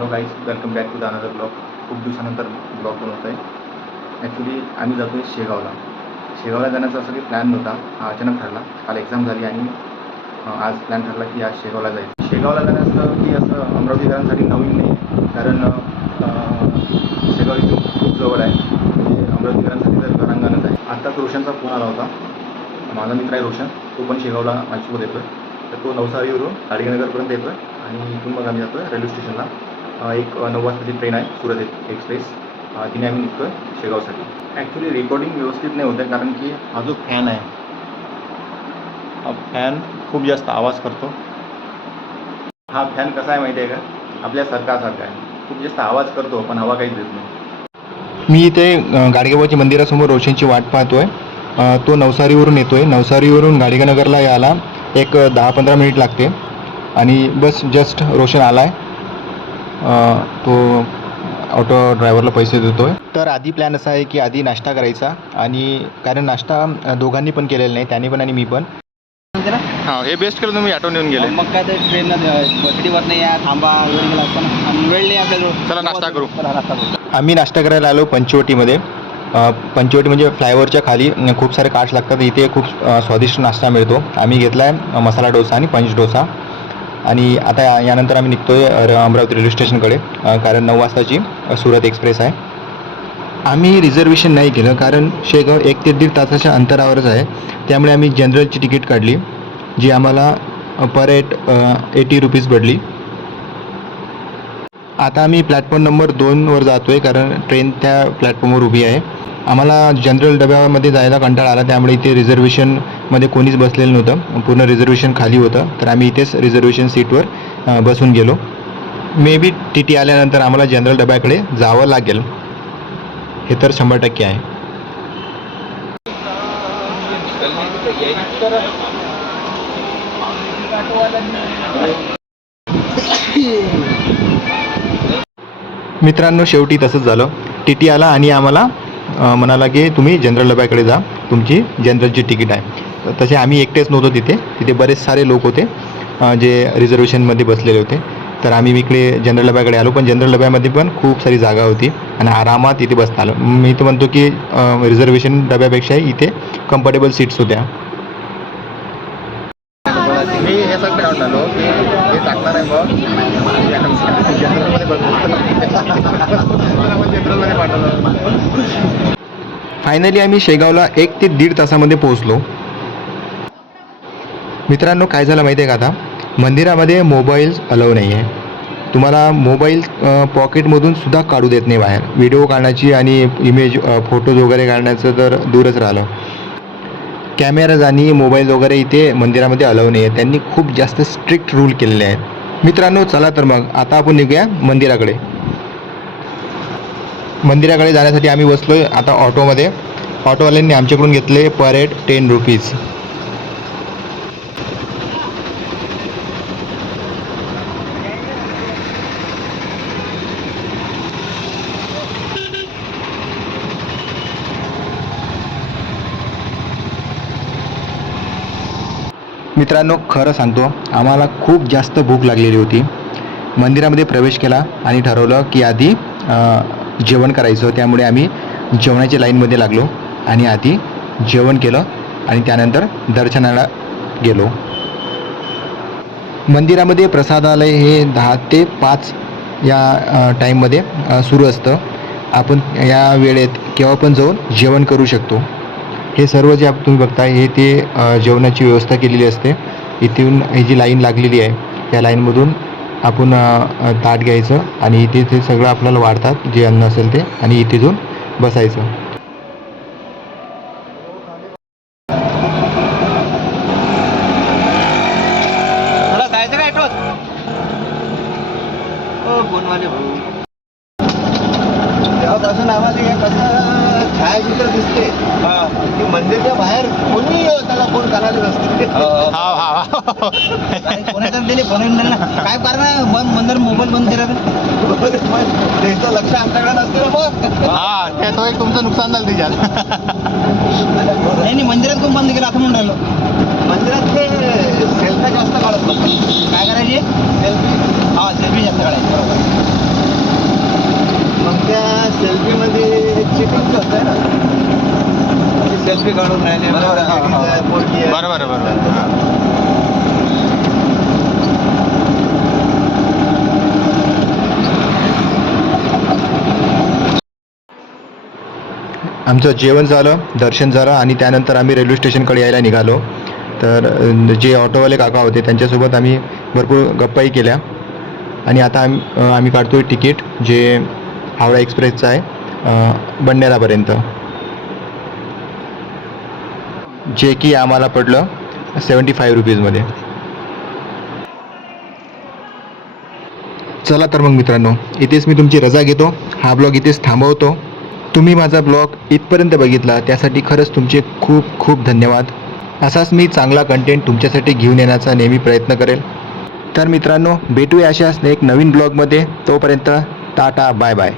Hello guys, welcome back to the another blog. खूप दिवसानंतर blog बनवत आहे. ॲक्च्युली आम्ही जातो आहे शेगावला जाण्याचा असं काही प्लॅन नव्हता. हा अचानक ठरला. काल एक्झाम झाली आणि आज प्लॅन ठरला की आज शेगावला जायचं. शेगावला जाण्याचं की असं अमरावतीकरांसाठी नवीन नाही, कारण शेगाव इथून खूप जवळ आहे. म्हणजे अमरावतीकरांसाठी तर घरांगणच आहे. आत्ताच रोशनचा फोन आला होता. माझा मित्र आहे रोशन, तो पण शेगावला माझ्यासोबत येतो आहे. तर तो नवसारीवरून गाडगेनगरपर्यंत येतो आहे आणि इथून मग आम्ही जातो आहे रेल्वे स्टेशनला. एक 9 वाजताची ट्रेन आहे सुरत एक्सप्रेस, तिने आम्ही निघतो आहे शेगावसाठी. ॲक्च्युली रेकॉर्डिंग व्यवस्थित नाही होतं आहे, कारण की हा जो फॅन आहे, हा फॅन खूप जास्त आवाज करतो. हा फॅन कसा आहे माहिती आहे का, आपल्या सरकारसारखा आहे. खूप जास्त आवाज करतो पण हवा काहीच देत नाही. मी इथे गाडगेबाबाची मंदिरासमोर रोशनची वाट पाहतो आहे. तो नवसारीवरून येतो आहे. नवसारीवरून गाडगेनगरला यायला एक 10-15 मिनिट लागते आणि बस जस्ट रोशन आला आहे. तो ऑटो ड्रायव्हरला पैसे देतो आहे. तर आधी प्लॅन असा आहे की आधी नाश्ता करायचा, आणि कारण नाश्ता दोघांनी पण केलेला नाही, त्याने पण आणि मी पण. हां, हे बेस्ट केलं तुम्ही, ऑटो नेऊन गेले. मग काय तर ट्रेनला बसडीवर नाही या थांबा, वेळ गेला पण वेळ नाही आपल्याला. चला नाश्ता करू. नाश्ता करू. आम्ही नाश्ता करायला आलो पंचवटीमध्ये. पंचवटी म्हणजे फ्लायओव्हरच्या खाली खूप सारे कार्ट्स लागतात. इथे खूप स्वादिष्ट नाश्ता मिळतो. आम्ही घेतला आहे मसाला डोसा आणि पंच डोसा. आणि आता यानंतर आम्ही निघतो आहे अमरावती रेल्वे स्टेशनकडे, कारण 9 वाजताची सुरत एक्सप्रेस आहे. आम्ही रिझर्वेशन नाही केलं, कारण शेगाव 1 ते 1.5 तासाच्या अंतरावरच आहे. त्यामुळे आम्ही जनरलची तिकीट काढली, जी आम्हाला पर हेड 80 रुपीज पडली. आता आम्ही प्लॅटफॉर्म नंबर 2वर जातो आहे, कारण ट्रेन त्या प्लॅटफॉर्मवर उभी आहे. आम्हाला जनरल डब्यामध्ये जायला कंटाळा आला, त्यामुळे इथे रिझर्वेशनमध्ये कोणीच बसलेलं नव्हतं. पूर्ण रिझर्वेशन खाली होतं, तर आम्ही इथेच रिझर्वेशन सीटवर बसून गेलो. मे बी टी टी आल्यानंतर आम्हाला जनरल डब्याकडे जावं लागेल, हे तर 100% आहे. मित्रांनो, शेवटी तसंच झालं. टी टी आला आणि आम्हाला म्हणाला की तुम्ही जनरल डब्याकडे जा, तुमची जनरलची तिकीट आहे. तसे आम्ही एकटेच नव्हतो तिथे बरेच सारे लोक होते जे रिझर्वेशनमध्ये बसलेले होते. तर आम्ही इकडे जनरल डब्याकडे आलो, पण जनरल डब्यामध्ये पण खूप सारी जागा होती आणि आरामात इथे बसता आलं. मी तर म्हणतो की रिझर्वेशन डब्यापेक्षा इथे कम्फर्टेबल सीट्स होत्या. मी हे सगळं डाऊन आलो की हे टाकणार आहे, मग जनरलमध्ये पाठवलं. फायनली आम्ही शेगावला 1 ते 1.5 तासामध्ये पोहोचलो. मित्रांनो, काय झालं माहिती आहे का, आता मंदिरामध्ये मोबाईल्स अलाउ नाही आहे. तुम्हाला मोबाईल पॉकेटमधून सुद्धा काढू देत नाही बाहेर. व्हिडिओ काढण्याची आणि इमेज फोटोज वगैरे काढण्याचं तर दूरच राहिलं. कॅमेराज आणि मोबाईल वगैरे इथे मंदिरामध्ये अलाउ नाही आहे. त्यांनी खूप जास्त स्ट्रिक्ट रूल केलेले आहेत. मित्रांनो, चला तर मग आता आपण निघूया मंदिराकडे. मंदिराकडे जाण्यासाठी आम्ही बसलो आहे आता ऑटोमध्ये. ऑटोवाल्यांनी आमच्याकडून घेतले पर हेड 10 रुपीज. मित्रांनो, खरं सांगतो, आम्हाला खूप जास्त भूक लागलेली होती. मंदिरामध्ये प्रवेश केला आणि ठरवलं की आधी जेवण करायचं. त्यामुळे आम्ही जेवणाच्या लाईनमध्ये लागलो आणि आधी जेवण केलं आणि त्यानंतर दर्शनाला गेलो. मंदिरामध्ये प्रसादालय हे 10 ते 5 या टाईममध्ये सुरू असतं. आपण या वेळेत केव्हा पण जाऊन जेवण करू शकतो. हे सर्व जे तुम्ही बघताय हे ते जेवणाची व्यवस्था केलेली असते. इथून ही जी लाईन लागलेली आहे, त्या लाईनमधून आपण ताट घ्यायचं आणि इथे ते सगळं आपल्याला वाढतात, जे अन्न असेल ते, आणि इथे जाऊन बसायचं. जायचं काय आठवत फोनवाले भाऊ तेव्हापासून आम्हाला कसं छायाचित्र दिसते की मंदिरच्या बाहेर कोणी त्याला फोन करायला असते. कोणाचा दिले फोन ना, काय कारण आहे मंदिर मोबाईल बंद केला त्याचं लक्ष आमच्याकडे नसते ना. मग तो एक तुमचं नुकसान झालं त्याच्यात. नाही, मंदिरात कोण बंद केलं असं म्हणून राहिलो. मंदिरात ते सेल्फी जास्त काढत. काय करायचे? सेल्फी. सेल्फी जास्त काढायची. बरोबर. सेल्फी काढून राहिले बरोबर बरोबर. आमचं जेवण झालं, दर्शन झालं आणि त्यानंतर आम्ही रेल्वे स्टेशनकडे यायला निघालो. तर जे ऑटोवाले काका होते त्यांच्यासोबत आम्ही भरपूर गप्पाही केल्या आणि आता आम्ही काढतो आहे तिकीट जे हावडा एक्सप्रेसचं आहे बंडारापर्यंत, जे की आम्हाला पडलं 75 रुपीजमध्ये. चला तर मग मित्रांनो, इथेच मी तुमची रजा घेतो. हा ब्लॉग इथेच थांबवतो. तुम्ही माझा ब्लॉग इथपर्यंत बघितला त्यासाठी खरंच तुमचे खूप खूप धन्यवाद. असाच मी चांगला कंटेंट तुमच्यासाठी घेऊन येण्याचा नेहमी प्रयत्न करेल. तर मित्रांनो, भेटूया अशाच एक नवीन ब्लॉगमध्ये. तोपर्यंत टाटा बाय बाय.